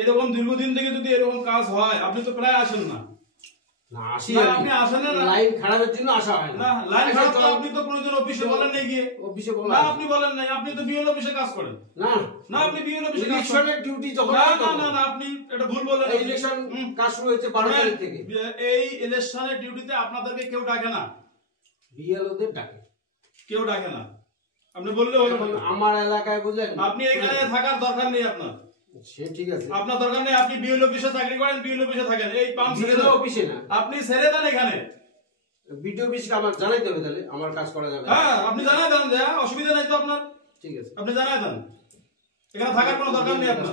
এরকম দীর্ঘদিন থেকে যদি এরকম কাজ হয়, আপনি তো প্রায় আসেন না। না আসি, আপনি আসেন না, লাইন খারাপের জন্য আসা হয় না। লাইন খারাপ তো আপনি তো কোনোদিন অফিসে বলেন নাই গিয়ে? অফিসে বলা না, আপনি বলেন নাই। আপনি তো বিএল অফিসে কাজ করেন না। না, আপনি বিএল অফিসে কাজ করেন। ইলেকশনের ডিউটি যখন না না না না, আপনি এটা ভুল বললেন। ইলেকশন কাজ শুরু হয়েছে 12 তারিখ থেকে। এই ইলেকশনের ডিউটিতে আপনাদেরকে কেউ ডাকে না, বিএলওদের ডাকে, কেউ ডাকে না। আপনি বললে হলো। আমার এলাকায় বুঝলেন, আপনি এখানে থাকার দরকার নেই আপনার। সে ঠিক আছে, আপনার দরকার নেই। আপনি বিএল অফিসে চাকরি করেন, বিএল অফিসে থাকেন। এই পাম্প বিএলও অফিসে না, আপনি ছেড়ে দেন এখানে। বিডিও অফিসকে আমার জানাইতে হবে, তাহলে আমার কাজ করা যাবে। হ্যাঁ, আপনি জানাই দেন যে অসুবিধা নাই তো আপনার। ঠিক আছে, আপনি জানাই দেন। এখানে থাকার কোনো দরকার নেই আপনার।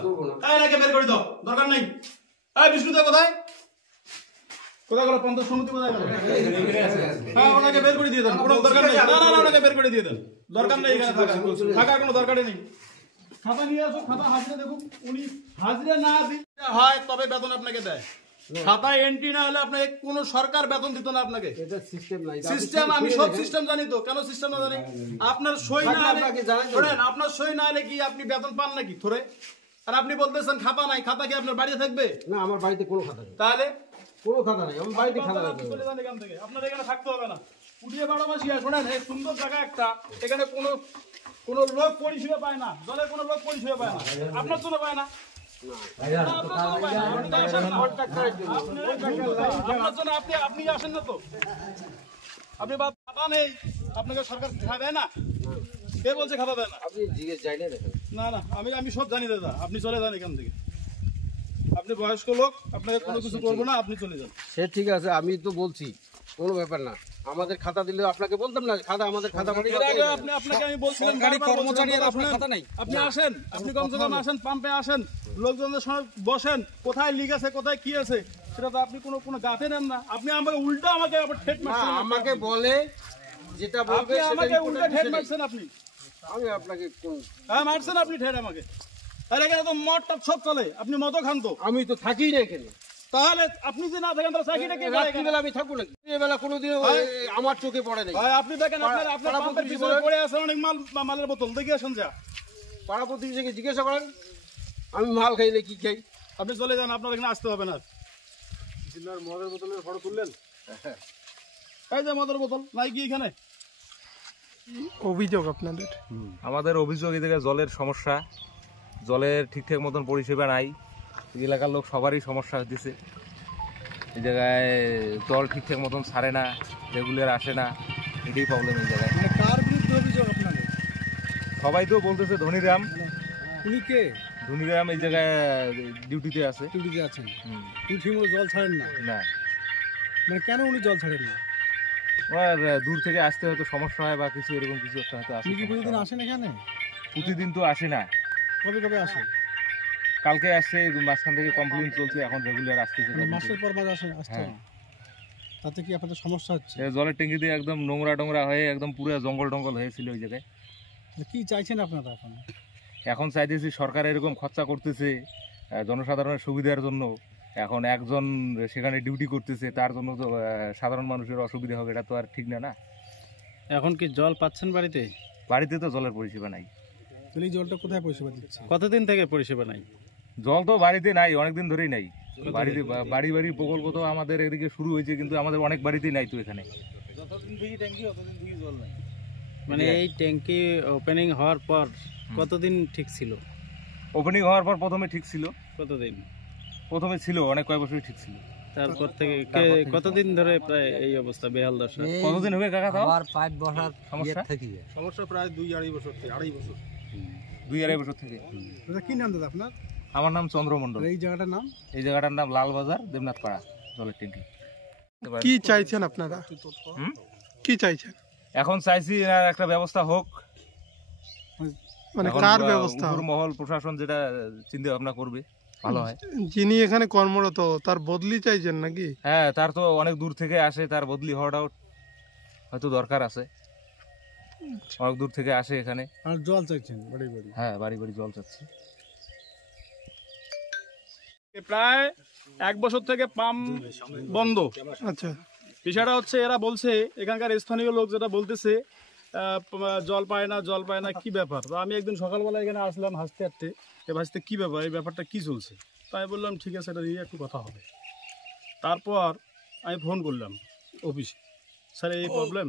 এই নাকি বের করে দাও, দরকার নেই। এই বিষ্ণুদা কোথায়? কোথায় গেল? পঞ্চায়েত সমিতি কোথায় গেল? হ্যাঁ, ওনাকে বের করে দিয়ে দেন, কোনো দরকার নেই। না না না, ওনাকে বের করে দিয়ে দেন, দরকার নেই এখানে থাকার কোনো দরকারই নেই। খাতা নিয়ে আসো, খাতা হাজিরা দেখুন। উনি হাজিরা না দিতে হয় তবে বেতন আপনাকে দেয়। খাতা এন্ট্রি না হলে আপনাকে কোনো সরকার বেতন দিত না আপনাকে। এটা সিস্টেম নাই, সিস্টেম আমি সব সিস্টেম জানি তো। কেন সিস্টেম না জানি? আপনার সই না হলে, শুনেন, আপনার সই না হলে কি আপনি বেতন পান নাকি থরে? আর আপনি বলতেছেন খাতা নাই। খাতা কি আপনার বাড়িতে থাকবে? না, আমার বাড়িতে কোনো খাতা নেই। তাহলে কোনো খাতা নাই, আমার বাড়িতে খাতা আপনি চলে যান এখান থেকে। আপনার এখানে থাকতে হবে না। পুড়িয়ে 12 মাস। শোনেন, এই সুন্দর জায়গা একটা, এখানে কোনো লোক পরিষেবা পায় না। জলের কোনো লোক পরিষেবা পায় না। আপনার জন্য পায় না। আপনি আসেন না তো। আপনি খাতা নেই, আপনাকে সরকার খাতা দেয় না? কে বলছে খাতা দেয় না? আপনি জিজ্ঞেস যাই না, দেখেন। না না, আমি সব জানি দাদা। আপনি চলে যান এখান থেকে। আপনি বয়স্ক লোক, আপনাকে কোনো কিছু করবো না, আপনি চলে যান। সে ঠিক আছে, আমি তো বলছি কোনো ব্যাপার না। আমাদের খাতা দিলে আপনাকে বলতাম না, খাতা আমাদের খাতা মানে আপনাকে আমি বলছিলাম কর্মচারী, আপনার খাতা নাই। আপনি আসেন, আপনি কমসে কম আসেন, পাম্পে আসেন, লোকজনদের সঙ্গে বসেন, কোথায় লিক আছে, কোথায় কি আছে সেটা তো আপনি কোনো গাতে নেন না। আপনি আমাকে উল্টা আমাকে আবার ঠেট মারছেন। আমাকে বলে যেটা বলবে আমাকে উল্টা ঠেট মারছেন আপনি। আমি আপনাকে হ্যাঁ, মারছেন আপনি ঠেট আমাকে। আর এখানে তো মদ টদ সব চলে। আপনি মদও খান তো? আমি তো থাকি না এখানে। তাহলে আপনি যে না থাকেন, তাহলে চাকরিটা কে করে? রাত্রিবেলা আমি থাকবো নাকি? এবেলা কোনোদিন আমার চোখে পড়ে নাই। আপনি দেখেন, আপনার পাম্পের পিছনে পড়ে আছে অনেক মালের বোতল। দেখে আসেন যা। পাড়া প্রতিবেশীকে জিজ্ঞাসা করেন আমি মাল খাই না কি খাই। আপনি চলে যান, আপনার এখানে আসতে হবে না। মদের বোতলের ফটো তুললেন? এই যে মদের বোতল নাই কি এখানে? অভিযোগ আপনাদের? আমাদের অভিযোগ এই জায়গায় জলের সমস্যা, জলের ঠিকঠাক মতন পরিষেবা নাই। এলাকার লোক সবারই সমস্যা হচ্ছে। এই জায়গায় জল ঠিকঠাক মতন ছাড়ে না, রেগুলার আসে না, এটাই প্রবলেম এই জায়গায়। কার বিরুদ্ধে অভিযোগ আপনাদের? সবাই তো বলতেছে ধনীরাম। উনি কে? ধনীরাম এই জায়গায় ডিউটিতে আছে। ডিউটিতে আছেন? উনি ঠিকমতো জল ছাড়েন না? না। মানে কেন উনি জল ছাড়েন না? আর দূর থেকে আসতে হয়তো সমস্যা হয় বা কিছু এরকম কিছু একটা হয়তো আসে। কি প্রতিদিন আসেন এখানে? প্রতিদিন তো আসে না। কবে কবে আসে? কালকে আসছে, মাঝখান থেকে কমপ্লেন চলছে, এখন রেগুলার আসতেছে। মাসের পর মাস আসছে। তাতে কি আপনাদের সমস্যা হচ্ছে? জলের ট্যাঙ্কি দিয়ে একদম নোংরা হয়ে একদম পুরো জঙ্গল হয়েছিল ওই জায়গায়। কি চাইছেন আপনারা এখন? এখন চাইতেছি সরকার এরকম খরচা করতেছে জনসাধারণের সুবিধার জন্য। এখন একজন সেখানে ডিউটি করতেছে, তার জন্য তো সাধারণ মানুষের অসুবিধা হবে, এটা তো আর ঠিক না। না, এখন কি জল পাচ্ছেন বাড়িতে? বাড়িতে তো জলের পরিষেবা নাই। তাহলে এই জলটা কোথায় পরিষেবা দিচ্ছে? কতদিন থেকে পরিষেবা নাই? জল তো বাড়িতে নাই, অনেকদিন ধরেই নাই। বাড়িতে বাড়ি প্রকল্প তো আমাদের এদিকে শুরু হয়েছে, কিন্তু আমাদের অনেক বাড়িতেই নাই তো এখানে। যতদিন থেকে ট্যাঙ্কি ততদিন থেকে জল নাই। মানে এই ট্যাঙ্কি ওপেনিং হওয়ার পর কতদিন ঠিক ছিল? ওপেনিং হওয়ার পর প্রথমে ঠিক ছিল। কতদিন? প্রথমে ছিল অনেক কয়েক বছরই ঠিক ছিল। তারপর থেকে কতদিন ধরে প্রায় এই অবস্থা, বেহাল দশা? কতদিন হবে কাকা? তাও আর পাইপ বসার সমস্যা প্রায় 2-2.5 বছর থেকে। 2-2.5 বছর থেকে। কি নাম দাদা আপনার? আমার নাম চন্দ্রমন্ডল। এই জায়গাটার নাম? এই জায়গাটার নাম লালবাজার, দেবনাথ পাড়া, জলের ট্যাঙ্কি। কি চাইছেন আপনারা? কি চাইছেন? এখন চাইছি একটা ব্যবস্থা হোক। মানে কার ব্যবস্থা? মহল প্রশাসন যেটা চিন্তা ভাবনা করবে ভালো হয়। যিনি এখানে কর্মরত তার বদলি চাইছেন নাকি? হ্যাঁ, তার তো অনেক দূর থেকে আসে, তার বদলি হওয়াটাও হয়তো দরকার আছে। অনেক দূর থেকে আসে এখানে। আর জল চাইছেন বাড়ি বাড়ি? হ্যাঁ, বাড়ি বাড়ি জল চাচ্ছি। প্রায় 1 বছর থেকে পাম্প বন্ধ। আচ্ছা, বিষয়টা হচ্ছে এরা বলছে, এখানকার স্থানীয় লোক যেটা বলতেছে জল পায় না, কি ব্যাপার? তো আমি একদিন সকালবেলা এখানে আসলাম হাসতে হাঁটতে, ভাসতে কি ব্যাপার, এই ব্যাপারটা কি চলছে। তাই বললাম ঠিক আছে, এটা নিয়ে একটু কথা হবে। তারপর আমি ফোন করলাম অফিসে, স্যার এই প্রবলেম।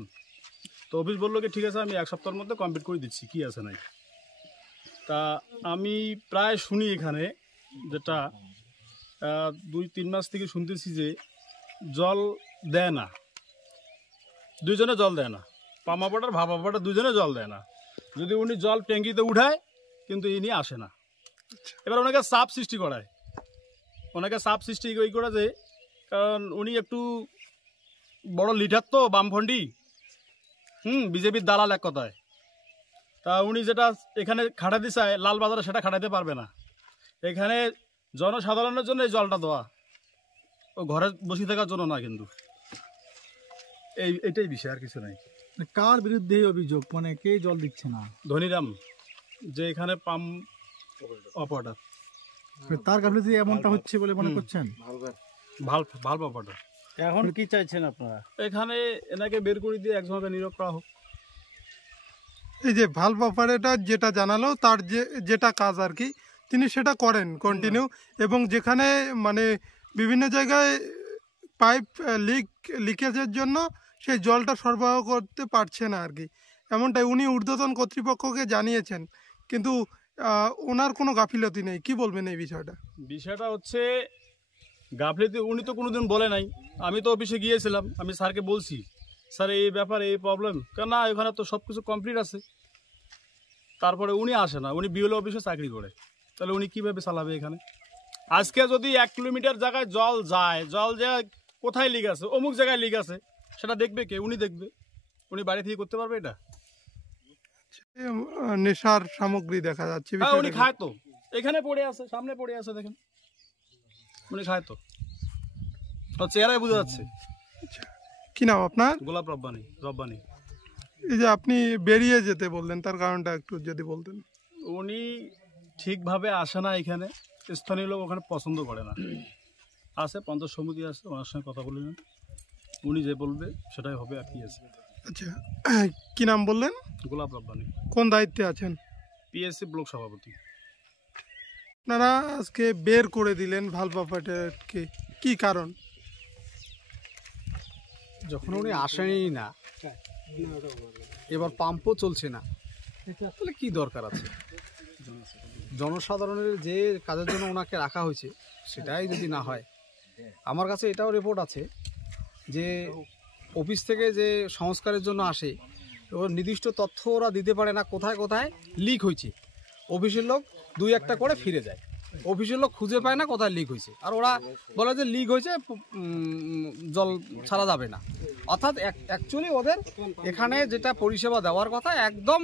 তো অফিস বললো কি ঠিক আছে, আমি 1 সপ্তাহের মধ্যে কমপ্লিট করে দিচ্ছি, কি আছে নাই। তা আমি প্রায় শুনি এখানে যেটা 2-3 মাস থেকে শুনতেছি যে জল দেয় না, দুইজনে জল দেয় না, পামাপাটার ভাপাপাটা দুজনে জল দেয় না। যদি উনি জল ট্যাঙ্কিতে উঠায় কিন্তু ইনি আসে না। এবার ওনাকে চাপ সৃষ্টি করায়, ওনাকে চাপ সৃষ্টি ওই করে যে, কারণ উনি একটু বড় লিডার তো বামফন্ডি, বিজেপির দালাল এক কথায়। তা উনি যেটা এখানে খাটাতে চায় লালবাজারে সেটা খাটাতে পারবে না। এখানে জনসাধারণের জন্য এই জলটা দেওয়া, ও ঘরে বসে থাকার জন্য না। কিন্তু এইটাই বিষয়, আর কিছু নাই। কার বিরুদ্ধে এই অভিযোগ, মানে কে জল দিচ্ছে না? ধনীরাম, যে এখানে পাম্প অপারেটর, তার গাফিলতি এমনটা হচ্ছে বলে মনে করছেন? Valve operator. এখন কি চাইছেন আপনারা? এখানে এনাকে বের করে দিয়ে একজনকে নিয়োগ করা হোক। এই যে ভাল্ব অপারেটর যেটা জানালো, তার যেটা কাজ আর কি, তিনি সেটা করেন কন্টিনিউ, এবং যেখানে মানে বিভিন্ন জায়গায় পাইপ লিকেজের জন্য সেই জলটা সরবরাহ করতে পারছে না আর কি, এমনটাই উনি ঊর্ধ্বতন কর্তৃপক্ষকে জানিয়েছেন, কিন্তু ওনার কোনো গাফিলতি নেই। কি বলবেন এই বিষয়টা? বিষয়টা হচ্ছে গাফিলতি উনি তো কোনোদিন বলে নাই। আমি তো অফিসে গিয়েছিলাম, আমি স্যারকে বলছি, স্যার এই ব্যাপারে এই প্রবলেম, কেন না ওখানে তো সব কিছু কমপ্লিট আছে। তারপরে উনি আসে না, উনি বিএলও অফিসে চাকরি করে, তাহলে উনি কীভাবে চালাবে এখানে? আজকে যদি 1 কিলোমিটার জায়গায় জল যায়, জল যে কোথায় লিক আছে, অমুক জায়গায় লিক আছে, সেটা দেখবে কে? উনি দেখবে। উনি বাড়ি থেকে করতে পারবে এটা? নেশার সামগ্রী দেখা যাচ্ছে। হ্যাঁ, উনি খায় তো, এখানে পড়ে আছে, সামনে পড়ে আছে, দেখেন উনি খায় তো, চেহারায় বোঝা যাচ্ছে। কি নাম আপনার? গোলাপ রব্বানি। এই যে আপনি বেরিয়ে যেতে বললেন, তার কারণটা একটু যদি বলতেন। উনি ঠিকভাবে আসে না এখানে, স্থানীয় লোক ওখানে পছন্দ করে না। আছে পঞ্চায়েত সমিতি আছে, ওনার সঙ্গে কথা বলে নেন, উনি যে বলবে সেটাই হবে, আর কি আছে। আচ্ছা, কি নাম বললেন? গোলাপ রব্বানি। কোন দায়িত্বে আছেন? পিএসসি ব্লক সভাপতি। আপনারা আজকে বের করে দিলেন ভাল্ব অপারেটরকে, কি কারণ? যখন উনি আসেনি না, এবার পাম্পও চলছে না, তাহলে কি দরকার আছে? জনসাধারণের যে কাজের জন্য ওনাকে রাখা হয়েছে সেটাই যদি না হয়। আমার কাছে এটাও রিপোর্ট আছে যে অফিস থেকে যে সংস্কারের জন্য আসে, ওর নির্দিষ্ট তথ্য ওরা দিতে পারে না, কোথায় কোথায় লিক হয়েছে। অফিসের লোক 2-1টা করে ফিরে যায়, অফিসের লোক খুঁজে পায় না কোথায় লিক হয়েছে, আর ওরা বলে যে লিক হয়েছে, জল ছাড়া যাবে না। অর্থাৎ অ্যাকচুয়ালি ওদের এখানে যেটা পরিষেবা দেওয়ার কথা, একদম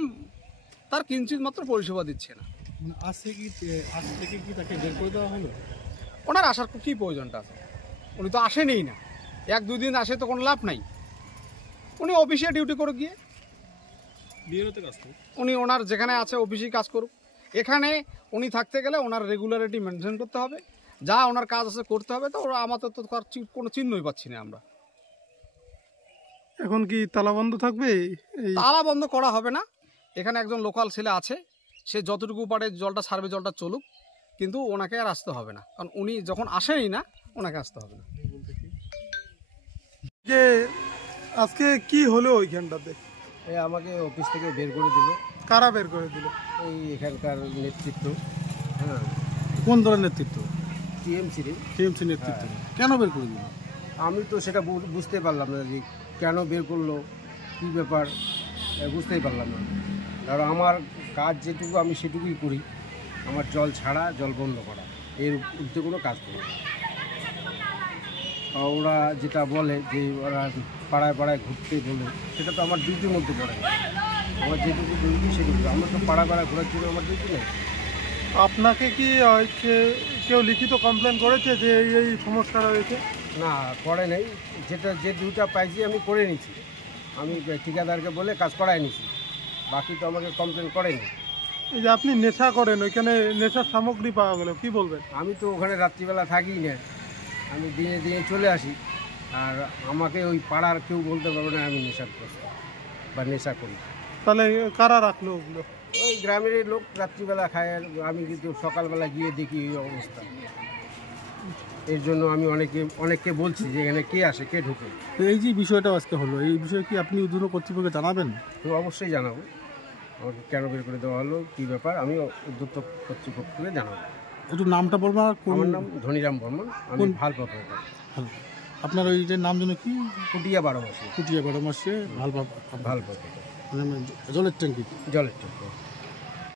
তার কিঞ্চিত মাত্র পরিষেবা দিচ্ছে না। আজ থেকে কি তাকে বের করে দেওয়া হলো? ওনার আসার কী প্রয়োজনটা আছে? উনি তো আসেনি না, 1-2 দিন আসে তো কোনো লাভ নাই। উনি অফিসে ডিউটি করে গিয়ে উনি ওনার যেখানে আছে অফিসেই কাজ করুক। এখানে উনি থাকতে গেলে ওনার রেগুলারিটি মেনটেন করতে হবে, যা ওনার কাজ আছে করতে হবে। তো ওরা আমাদের তো কোনো চিহ্নই পাচ্ছি না আমরা। এখন কি তালা বন্ধ থাকবে? তালা বন্ধ করা হবে না, এখানে একজন লোকাল ছেলে আছে, সে যতটুকু পারে জলটা ছাড়বে, জলটা চলুক, কিন্তু ওনাকে আর আসতে হবে না, কারণ উনি যখন আসেনি না, ওনাকে আসতে হবে না। যে আজকে কি হলো ওইখানটাতে? এই আমাকে অফিস থেকে বের করে দিল। কারা বের করে দিল? ওই এখানকার নেতৃত্ব। হ্যাঁ, কোন দলের নেতৃত্ব? টিএমসি নেতৃত্ব। কেন বের করে দিল? আমি তো সেটা বুঝতে পারলাম না যে কেন বের করলো, কী ব্যাপার, বুঝতেই পারলাম না। কারণ আমার কাজ যেটুকু আমি সেটুকুই করি, আমার জল ছাড়া, জল বন্ধ করা, এর উল্টে কোনো কাজ করি না। ওরা যেটা বলে যে ওরা পাড়ায় পাড়ায় ঘুরতে বলে, সেটা তো আমার ডিউটির মধ্যে পড়ে না। আমার যেটুকু ডিউটি সেটুকু, আমার তো পাড়ায় পাড়ায় ঘোরার জন্য আমার ডিউটি নেই। আপনাকে কি কেউ লিখিত কমপ্লেন করেছে যে এই সমস্যা রয়েছে? না, করে নেই। যে ডিউটিটা পাইছি আমি করে নিয়েছি, আমি ঠিকাদারকে বলে কাজ করাই নিয়েছি, বাকি তো আমাকে কমপ্লেন করেনি। এই যে আপনি নেশা করেন, ওইখানে নেশার সামগ্রী পাওয়া গেল, কি বলবেন? আমি তো ওখানে রাত্রিবেলা থাকি না, আমি দিনে দিনে চলে আসি, আর আমাকে ওই পাড়ার কেউ বলতে পারবে না আমি নেশাগ্রস্ত বা নেশা করি। তাহলে কারা রাখলো ওগুলো? ওই গ্রামের লোক রাত্রিবেলা খায়, আর আমি কিন্তু সকালবেলা গিয়ে দেখি এই অবস্থা। এর জন্য আমি অনেককে বলছি যে এখানে কে আসে, কে ঢুকে। তো এই যে বিষয়টা আজকে হলো, এই বিষয়ে কি আপনি ঊর্ধ্বতন কর্তৃপক্ষকে জানাবেন? তো অবশ্যই জানাবো, আমাকে কেন বের করে দেওয়া হলো, কী ব্যাপার, আমি ঊর্ধ্বতন কর্তৃপক্ষকে জানাবো। একটু নামটা বলবেন। আর কোন আমার নাম ধনীরাম বর্মন, আমি ভালপা প্রপার। ভালো। আপনার ওইটার নাম যেন কি? কুটিয়া 12 মাসে কুটিয়া 12 মাসে ভালপা ভালপা মানে জলের ট্যাঙ্কি। জলের ট্যাঙ্কি।